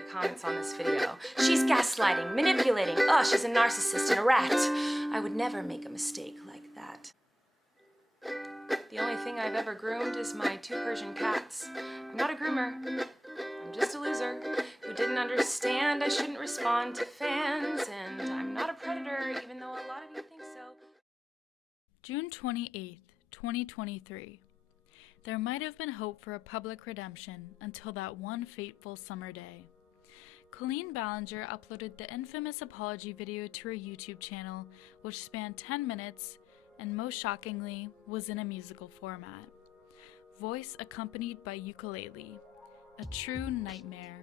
the comments on this video. She's gaslighting, manipulating. Oh, she's a narcissist and a rat. I would never make a mistake like that. The only thing I've ever groomed is my 2 Persian cats. I'm not a groomer. I'm just a loser who didn't understand I shouldn't respond to fans, and I'm not a predator, even though a lot of you think so. June 28th, 2023. There might have been hope for a public redemption until that one fateful summer day. Colleen Ballinger uploaded the infamous apology video to her YouTube channel, which spanned 10 minutes and, most shockingly, was in a musical format. Voice accompanied by ukulele. A true nightmare.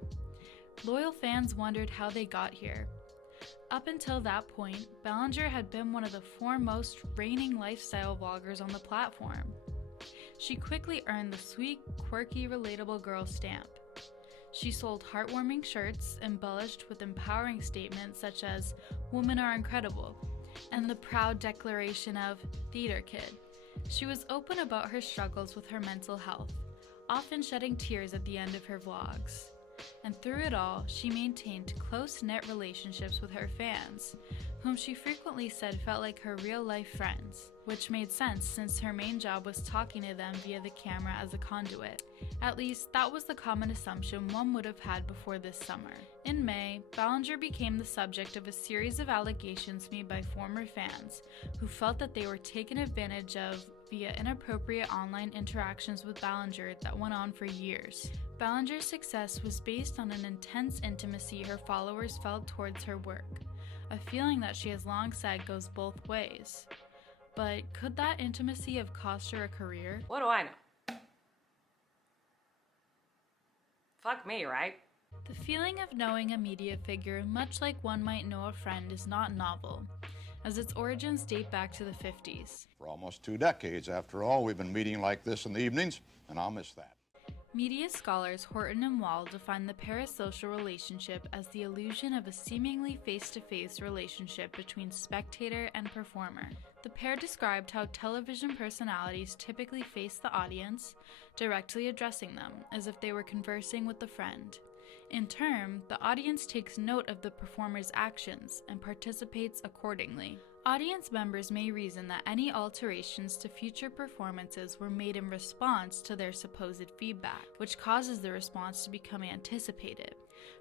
Loyal fans wondered how they got here. Up until that point, Ballinger had been one of the foremost reigning lifestyle vloggers on the platform. She quickly earned the sweet, quirky, relatable girl stamp. She sold heartwarming shirts embellished with empowering statements such as "Women are incredible" and the proud declaration of "Theater Kid." She was open about her struggles with her mental health, often shedding tears at the end of her vlogs. And through it all, she maintained close-knit relationships with her fans, whom she frequently said felt like her real-life friends, which made sense since her main job was talking to them via the camera as a conduit. At least, that was the common assumption one would have had before this summer. In May, Ballinger became the subject of a series of allegations made by former fans who felt that they were taken advantage of via inappropriate online interactions with Ballinger that went on for years. Ballinger's success was based on an intense intimacy her followers felt towards her work, a feeling that she has long said goes both ways. But could that intimacy have cost her a career? What do I know? Fuck me, right? The feeling of knowing a media figure, much like one might know a friend, is not novel, as its origins date back to the 50s. For almost 2 decades, after all, we've been meeting like this in the evenings, and I'll miss that. Media scholars Horton and Wall define the parasocial relationship as the illusion of a seemingly face-to-face relationship between spectator and performer. The pair described how television personalities typically face the audience, directly addressing them, as if they were conversing with a friend. In turn, the audience takes note of the performer's actions and participates accordingly. Audience members may reason that any alterations to future performances were made in response to their supposed feedback, which causes the response to become anticipated.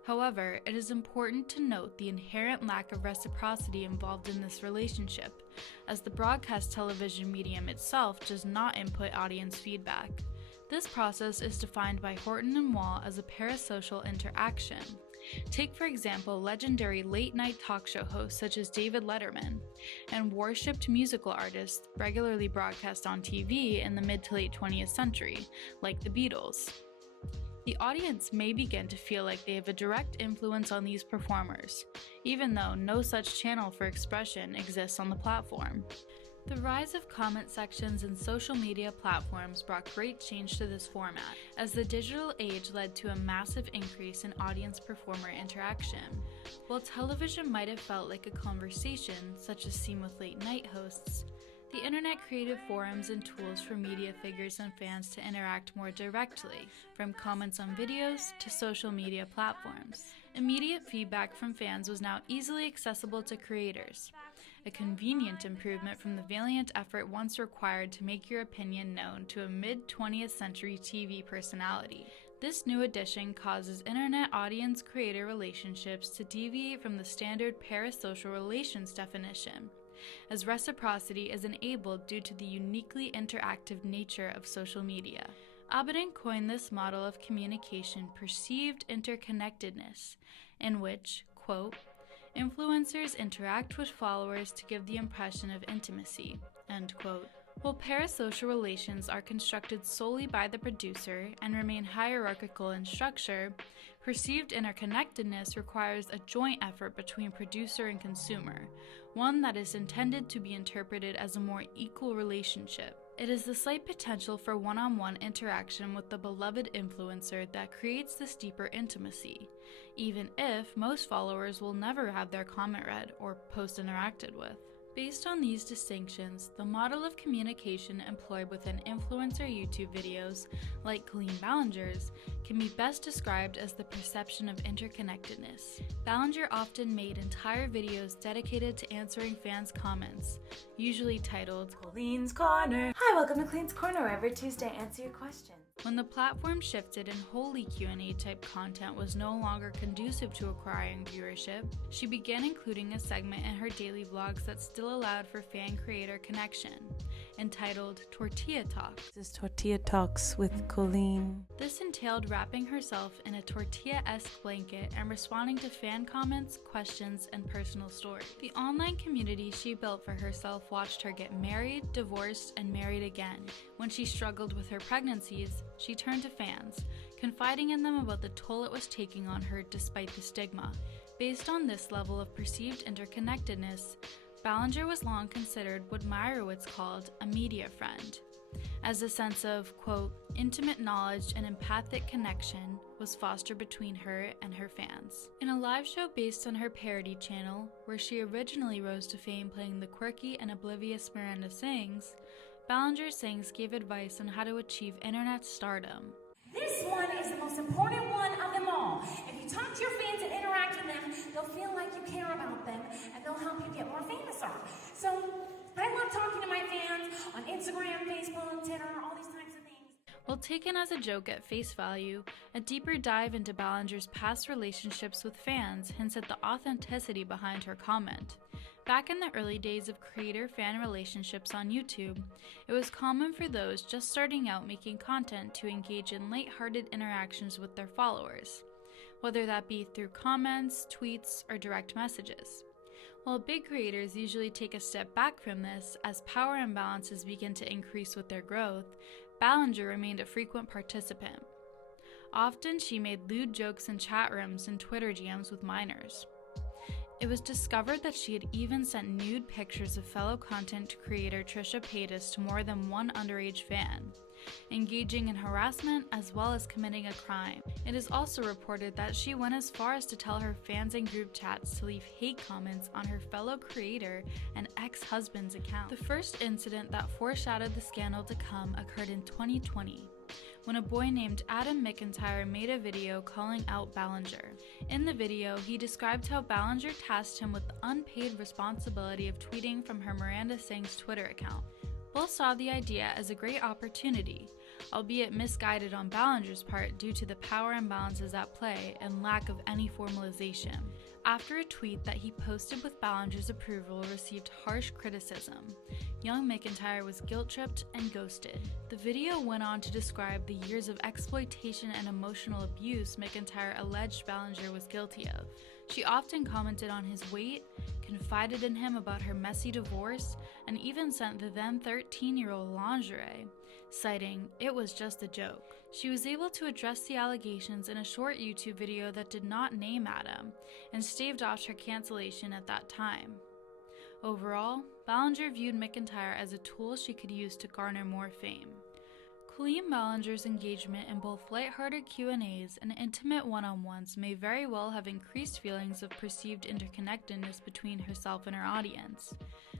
However, it is important to note the inherent lack of reciprocity involved in this relationship, as the broadcast television medium itself does not input audience feedback. This process is defined by Horton and Wall as a parasocial interaction. Take, for example, legendary late-night talk show hosts such as David Letterman, and worshipped musical artists regularly broadcast on TV in the mid to late 20th century, like the Beatles. The audience may begin to feel like they have a direct influence on these performers, even though no such channel for expression exists on the platform. The rise of comment sections and social media platforms brought great change to this format, as the digital age led to a massive increase in audience-performer interaction. While television might have felt like a conversation, such as seen with late-night hosts, the internet created forums and tools for media figures and fans to interact more directly, from comments on videos to social media platforms. Immediate feedback from fans was now easily accessible to creators, a convenient improvement from the valiant effort once required to make your opinion known to a mid-20th century TV personality. This new addition causes internet audience-creator relationships to deviate from the standard parasocial relations definition, as reciprocity is enabled due to the uniquely interactive nature of social media. Abbott coined this model of communication perceived interconnectedness, in which, quote, influencers interact with followers to give the impression of intimacy, end quote. While parasocial relations are constructed solely by the producer and remain hierarchical in structure, perceived interconnectedness requires a joint effort between producer and consumer, one that is intended to be interpreted as a more equal relationship. It is the slight potential for one-on-one interaction with the beloved influencer that creates this deeper intimacy, even if most followers will never have their comment read or post interacted with. Based on these distinctions, the model of communication employed within influencer YouTube videos, like Colleen Ballinger's, can be best described as the perception of interconnectedness. Ballinger often made entire videos dedicated to answering fans' comments, usually titled Colleen's Corner. Hi, welcome to Colleen's Corner, where every Tuesday I answer your questions. When the platform shifted and wholly Q&A type content was no longer conducive to acquiring viewership, she began including a segment in her daily vlogs that still allowed for fan-creator connection, entitled Tortilla Talks. This is Tortilla Talks with Colleen. This entailed wrapping herself in a tortilla-esque blanket and responding to fan comments, questions, and personal stories. The online community she built for herself watched her get married, divorced, and married again. When she struggled with her pregnancies, she turned to fans, confiding in them about the toll it was taking on her despite the stigma. Based on this level of perceived interconnectedness, Ballinger was long considered what Meyerowitz called a media friend, as a sense of, quote, intimate knowledge and empathic connection was fostered between her and her fans. In a live show based on her parody channel, where she originally rose to fame playing the quirky and oblivious Miranda Sings, Ballinger Sings gave advice on how to achieve internet stardom. This one is the most important one of them all. If you talk to your fans and interact with them, they'll feel like you care about them and they'll help you get more famous. So I love talking to my fans on Instagram, Facebook, Twitter, all these types of things. While taken as a joke at face value, a deeper dive into Ballinger's past relationships with fans hints at the authenticity behind her comment. Back in the early days of creator-fan relationships on YouTube, it was common for those just starting out making content to engage in lighthearted interactions with their followers, whether that be through comments, tweets, or direct messages. While big creators usually take a step back from this as power imbalances begin to increase with their growth, Ballinger remained a frequent participant. Often she made lewd jokes in chat rooms and Twitter DMs with minors. It was discovered that she had even sent nude pictures of fellow content creator Trisha Paytas to more than one underage fan, engaging in harassment as well as committing a crime. It is also reported that she went as far as to tell her fans in group chats to leave hate comments on her fellow creator and ex-husband's account. The first incident that foreshadowed the scandal to come occurred in 2020. When a boy named Adam McIntyre made a video calling out Ballinger. In the video, he described how Ballinger tasked him with the unpaid responsibility of tweeting from her Miranda Sings Twitter account. Both saw the idea as a great opportunity, albeit misguided on Ballinger's part due to the power imbalances at play and lack of any formalization. After a tweet that he posted with Ballinger's approval received harsh criticism, young McIntyre was guilt-tripped and ghosted. The video went on to describe the years of exploitation and emotional abuse McIntyre alleged Ballinger was guilty of. She often commented on his weight, confided in him about her messy divorce, and even sent the then 13-year-old lingerie, citing, "It was just a joke." She was able to address the allegations in a short YouTube video that did not name Adam, and staved off her cancellation at that time. Overall, Ballinger viewed McIntyre as a tool she could use to garner more fame. Colleen Ballinger's engagement in both lighthearted Q&As and intimate one-on-ones may very well have increased feelings of perceived interconnectedness between herself and her audience.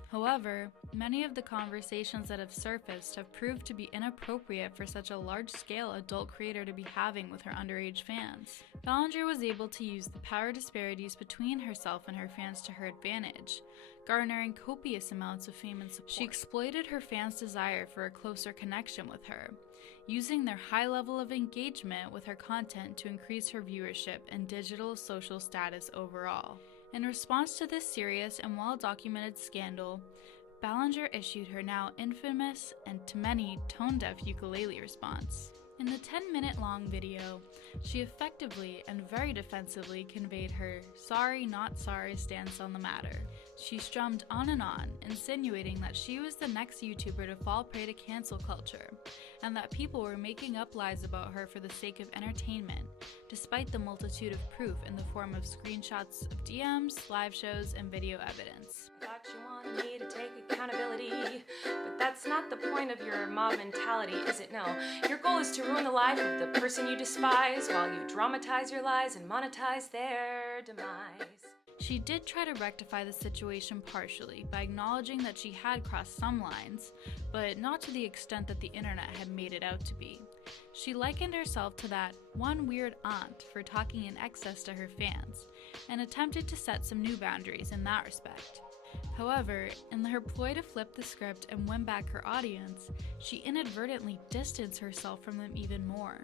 However, many of the conversations that have surfaced have proved to be inappropriate for such a large-scale adult creator to be having with her underage fans. Ballinger was able to use the power disparities between herself and her fans to her advantage, garnering copious amounts of fame and support. She exploited her fans' desire for a closer connection with her, using their high level of engagement with her content to increase her viewership and digital social status overall. In response to this serious and well-documented scandal, Ballinger issued her now infamous and to many tone-deaf ukulele response. In the 10-minute-long video, she effectively and very defensively conveyed her sorry not sorry stance on the matter. She strummed on and on, insinuating that she was the next YouTuber to fall prey to cancel culture, and that people were making up lies about her for the sake of entertainment, despite the multitude of proof in the form of screenshots of DMs, live shows, and video evidence. Thought you wanted me to take accountability, but that's not the point of your mob mentality, is it? No. Your goal is to ruin the life of the person you despise while you dramatize your lies and monetize their demise. She did try to rectify the situation partially by acknowledging that she had crossed some lines, but not to the extent that the internet had made it out to be. She likened herself to that one weird aunt for talking in excess to her fans, and attempted to set some new boundaries in that respect. However, in her ploy to flip the script and win back her audience, she inadvertently distanced herself from them even more.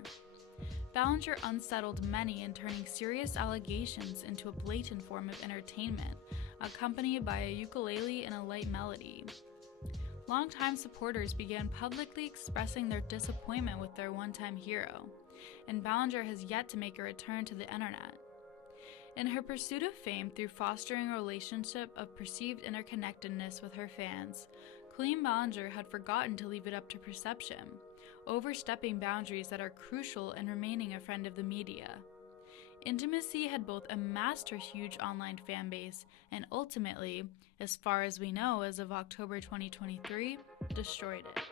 Ballinger unsettled many in turning serious allegations into a blatant form of entertainment, accompanied by a ukulele and a light melody. Longtime supporters began publicly expressing their disappointment with their one-time hero, and Ballinger has yet to make a return to the internet. In her pursuit of fame through fostering a relationship of perceived interconnectedness with her fans, Colleen Ballinger had forgotten to leave it up to perception, overstepping boundaries that are crucial in remaining a friend of the media. Intimacy had both amassed her huge online fan base and ultimately, as far as we know as of October 2023, destroyed it.